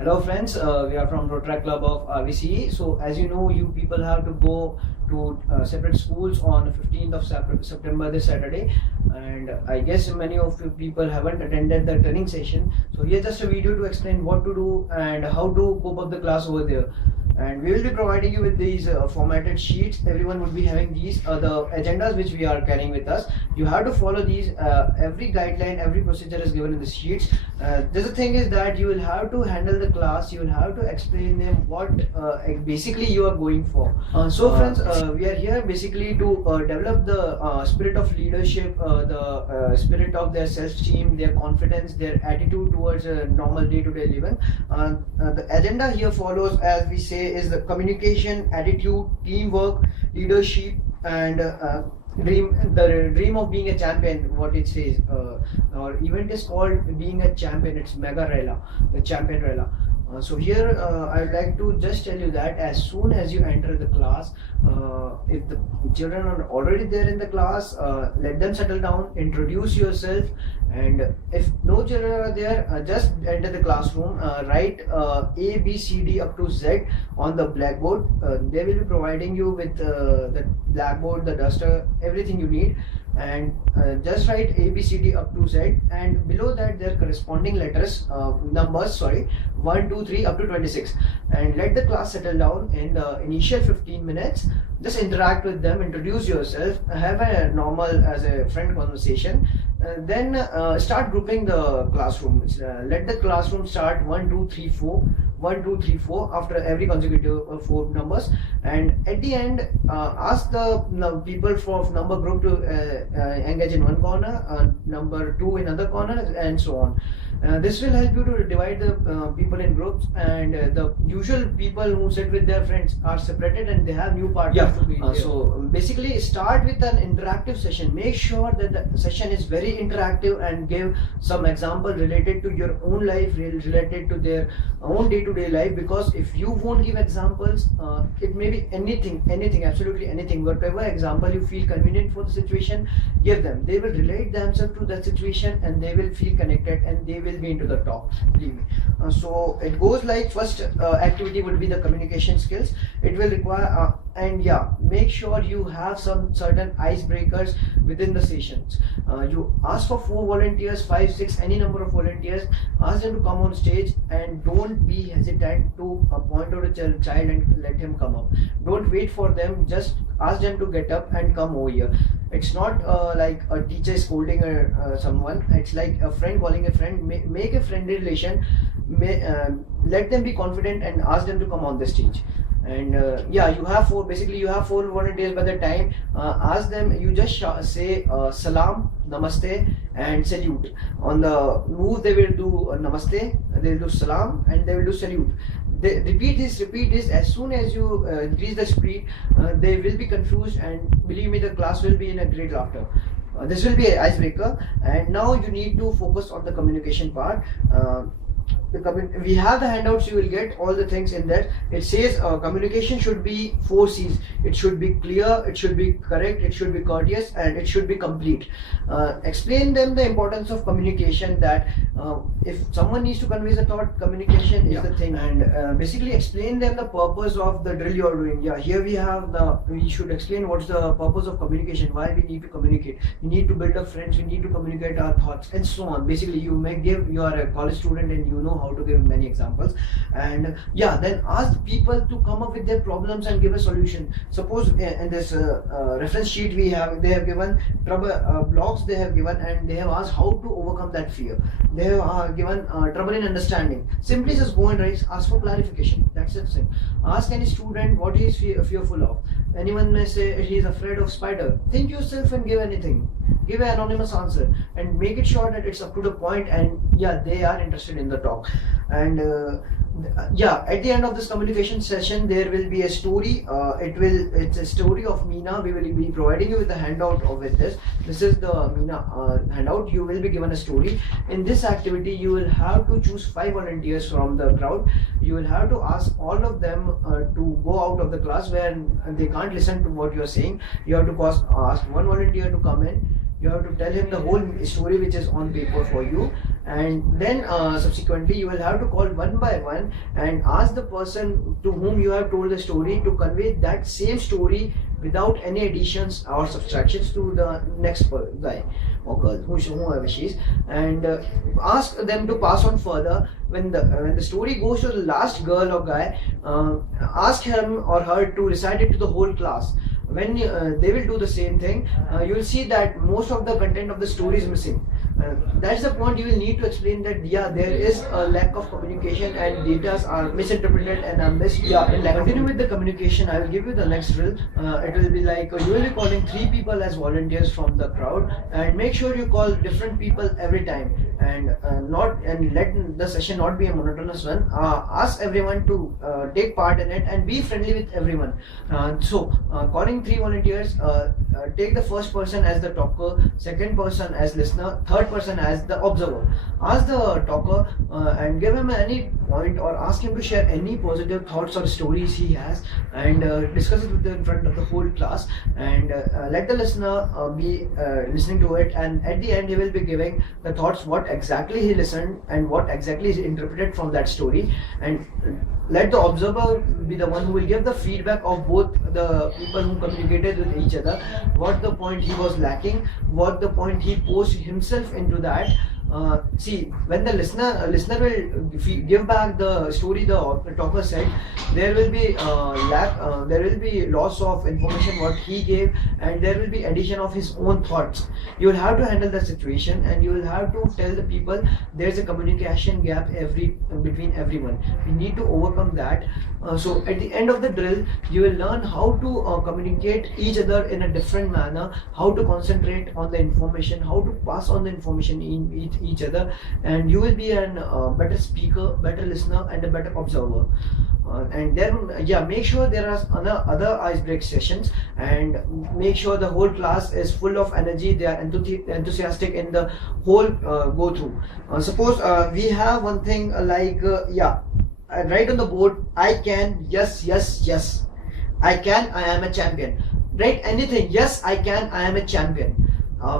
Hello friends, we are from Rotary Club of RVCE. So as you know, you people have to go to separate schools on 15th of September, this Saturday, and I guess many of you people haven't attended the training session. So here's just a video to explain what to do and how to cope up the class over there. And we will be providing you with these formatted sheets. Everyone would be having these the agendas which we are carrying with us. You have to follow these. Every guideline, every procedure is given in the sheets. The thing is that you will have to handle the class. You will have to explain them what basically you are going for. So friends, we are here basically to develop the spirit of leadership, the spirit of their self-esteem, their confidence, their attitude towards a normal day-to-day living. The agenda here follows, as we say, is the communication, attitude, teamwork, leadership, and the dream of being a champion. What it says, our event is called being a champion. It's mega rela, the champion rela. So here I would like to just tell you that as soon as you enter the class, if the children are already there in the class, let them settle down, introduce yourself, and if no children are there, just enter the classroom, write A, B, C, D up to Z on the blackboard. They will be providing you with the blackboard, the duster, everything you need, and just write A, B, C, D up to Z, and below that their corresponding letters, numbers, sorry, 1, 2, 3 up to 26, and let the class settle down in the initial 15 minutes. Just interact with them, introduce yourself, have a normal as a friend conversation, then start grouping the classroom. Let the classroom start 1, 2, 3, 4. 1, 2, 3, 4 after every consecutive 4 numbers, and at the end ask the people for number group to engage in one corner, number 2 in other corner, and so on. This will help you to divide the people in groups, and the usual people who sit with their friends are separated and they have new partners to be there. So basically start with an interactive session. Make sure that the session is very interactive and give some example related to your own life, related to their own day-to-day life, because if you won't give examples, it may be anything, absolutely anything, whatever example you feel convenient for the situation, give them. They will relate themselves to that situation and they will feel connected and they will be into the top, believe me. So it goes like, first activity would be the communication skills. It will require and yeah, make sure you have some certain icebreakers within the sessions. You ask for 4 volunteers, 5, 6, any number of volunteers. Ask them to come on stage, and don't be hesitant to point out a child and let him come up. Don't wait for them, just ask them to get up and come over here. It's not like a teacher scolding someone. It's like a friend calling a friend. Make a friendly relation. Let them be confident and ask them to come on the stage. And yeah, you have 4 volunteers by the time. Ask them, you just say salam, namaste, and salute. On the move they will do namaste, they will do salam, and they will do salute. They repeat this. As soon as you increase the speed, they will be confused, and believe me, the class will be in a great laughter. This will be an icebreaker, and now you need to focus on the communication part. We have the handouts, you will get all the things in that. It says communication should be 4 C's. It should be clear, it should be correct, it should be courteous, and it should be complete. Explain them the importance of communication, that if someone needs to convey the thought, communication is the thing. And basically explain them the purpose of the drill you are doing. Yeah, here we should explain what's the purpose of communication, why we need to communicate. We need to build up friends, we need to communicate our thoughts, and so on. Basically, you are a college student and you know how to give many examples. And yeah, then ask people to come up with their problems and give a solution. Suppose in this reference sheet they have given blocks they have given, and they have asked how to overcome that fear. They have given trouble in understanding. Simply just go and ask for clarification. That's the thing. Ask any student what he is fearful of. Anyone may say he is afraid of spider. Think yourself and give anything. Give an anonymous answer and make it sure that it's up to the point, and yeah, they are interested in the talk. And yeah, at the end of this communication session there will be a story. It's a story of Meena. We will be providing you with a handout with this. This is the Meena handout. You will be given a story. In this activity you will have to choose 5 volunteers from the crowd. You will have to ask all of them to go out of the class where they can't listen to what you are saying. You have to ask one volunteer to come in. You have to tell him the whole story which is on paper for you, and then subsequently you will have to call one by one and ask the person to whom you have told the story to convey that same story without any additions or subtractions to the next guy or girl, whoever she is, and ask them to pass on further. When the story goes to the last girl or guy, ask him or her to recite it to the whole class. When they will do the same thing, you will see that most of the content of the story is missing. That's the point. You will need to explain that there is a lack of communication and data are misinterpreted and are missed. Continue with the communication. I will give you the next drill. It will be like you will be calling 3 people as volunteers from the crowd, and make sure you call different people every time, and let the session not be a monotonous one. Ask everyone to take part in it and be friendly with everyone. Calling 3 volunteers, take the first person as the talker, second person as listener, third person as the observer. Ask the talker and give him any point or ask him to share any positive thoughts or stories he has, and discuss it in front of the whole class, and let the listener be listening to it, and at the end he will be giving the thoughts, what exactly he listened and what exactly is interpreted from that story, and let the observer be the one who will give the feedback of both the people who communicated with each other, what the point he was lacking, what the point he posed himself into that. See, when the listener will give back the story the talker said, there will be there will be loss of information what he gave, and there will be addition of his own thoughts. You will have to handle the situation, and you will have to tell the people there is a communication gap between everyone. We need to overcome that. So at the end of the drill, you will learn how to communicate each other in a different manner, how to concentrate on the information, how to pass on the information in each other, and you will be a better speaker, better listener, and a better observer. And then make sure there are other ice break sessions, and make sure the whole class is full of energy, they are enthusiastic in the whole go through. Suppose we have one thing write on the board, I can, yes, yes, yes. I can, I am a champion. Write anything, yes, I can, I am a champion.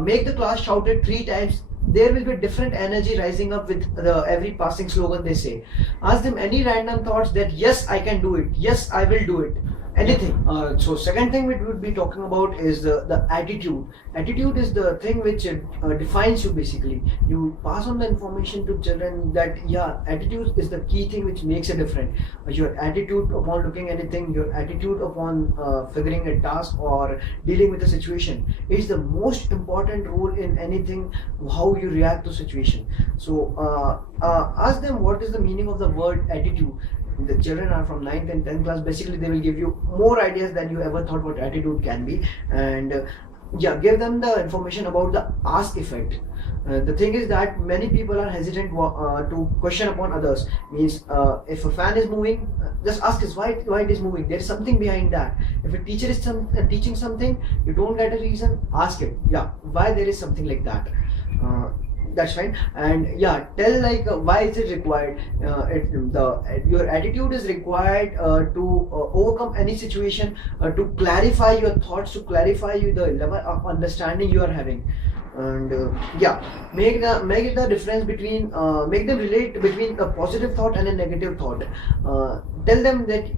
Make the class shout it 3 times. There will be different energy rising up with every passing slogan they say. Ask them any random thoughts that yes, I can do it, yes, I will do it, anything. So second thing we would be talking about is the attitude. Attitude is the thing which defines you basically. You pass on the information to children that attitude is the key thing which makes a difference. Your attitude upon looking anything, your attitude upon figuring a task or dealing with a situation is the most important role in anything, how you react to situation. So ask them what is the meaning of the word attitude. The children are from 9th and 10th class. Basically they will give you more ideas than you ever thought what attitude can be, and give them the information about the ask effect. The thing is that many people are hesitant to question upon others. Means if a fan is moving, just ask is why it is moving. There is something behind that. If a teacher is teaching something, you don't get a reason, ask him why there is something like that. That's fine. And tell why is it required. Your attitude is required to overcome any situation, to clarify your thoughts, to clarify the level of understanding you are having. And make the difference between make them relate between a positive thought and a negative thought. Tell them that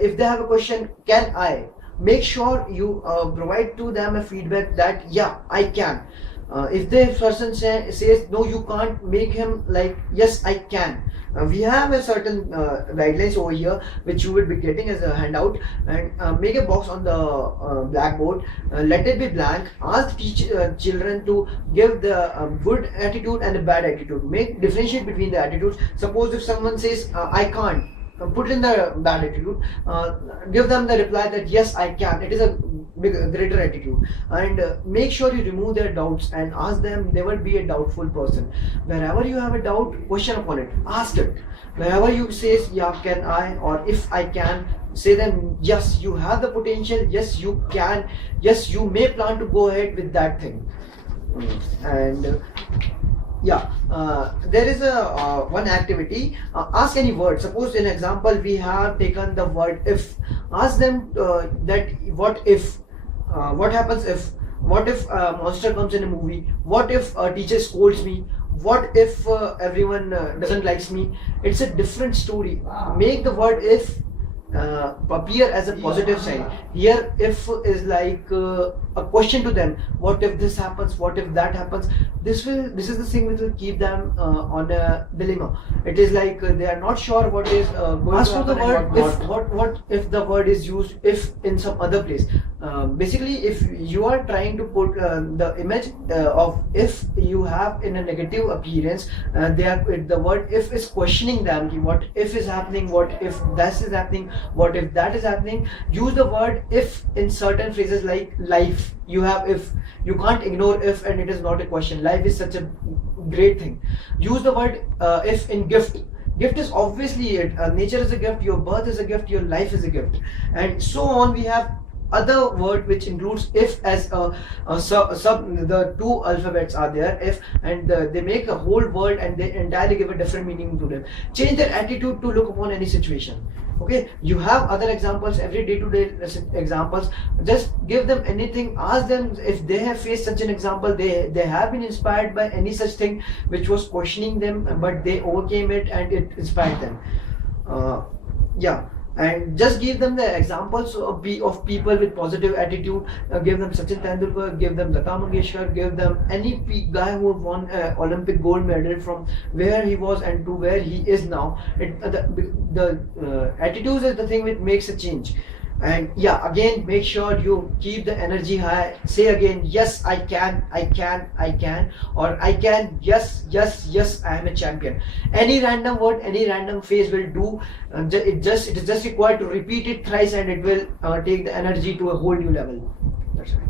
if they have a question, can I, make sure you provide to them a feedback that I can. If the person says no you can't, make him like yes I can. We have a certain guidelines over here which you will be getting as a handout, and make a box on the blackboard, let it be blank. Ask children to give the good attitude and a bad attitude. Differentiate between the attitudes. Suppose if someone says I can't, put in the bad attitude, give them the reply that yes I can. It is a greater attitude, and make sure you remove their doubts and ask them, never be a doubtful person. Wherever you have a doubt, question upon it, ask it. Wherever you say can I or if I can, say them yes you have the potential, yes you can, yes you may plan to go ahead with that thing. And there is a one activity, ask any word. Suppose in example we have taken the word if. Ask them that what if, what happens if, what if a monster comes in a movie, what if a teacher scolds me, what if everyone doesn't likes me? It's a different story. Make the word if appear as a positive sign. Here if is like a question to them. What if this happens? What if that happens? This is the thing which will keep them on a dilemma. It is like they are not sure what is going Ask to for the happen. word What if the word is used if in some other place. Basically, if you are trying to put the image of if you have in a negative appearance, the word if is questioning them. What if is happening? What if this is happening? What if that is happening? Use the word if in certain phrases like life. You have if. You can't ignore if, and it is not a question. Life is such a great thing. Use the word if in gift. Gift is obviously it. Nature is a gift. Your birth is a gift. Your life is a gift, and so on. We have other word which includes if as the two alphabets are there, if, and they make a whole word and they entirely give a different meaning to them. Change their attitude to look upon any situation. Okay, you have other examples, every day-to-day examples. Just give them anything. Ask them if they have faced such an example, they have been inspired by any such thing which was questioning them, but they overcame it and it inspired them. Yeah, and just give them the examples of people with positive attitude. Give them Sachin Tendulkar, give them Lata Mangeshkar, give them any guy who won Olympic gold medal from where he was and to where he is now. The attitudes is the thing which makes a change. And yeah, again, make sure you keep the energy high. Say again, yes, I can, or I can, yes, I am a champion. Any random word, any random phrase will do. It is just required to repeat it thrice, and it will take the energy to a whole new level. That's right.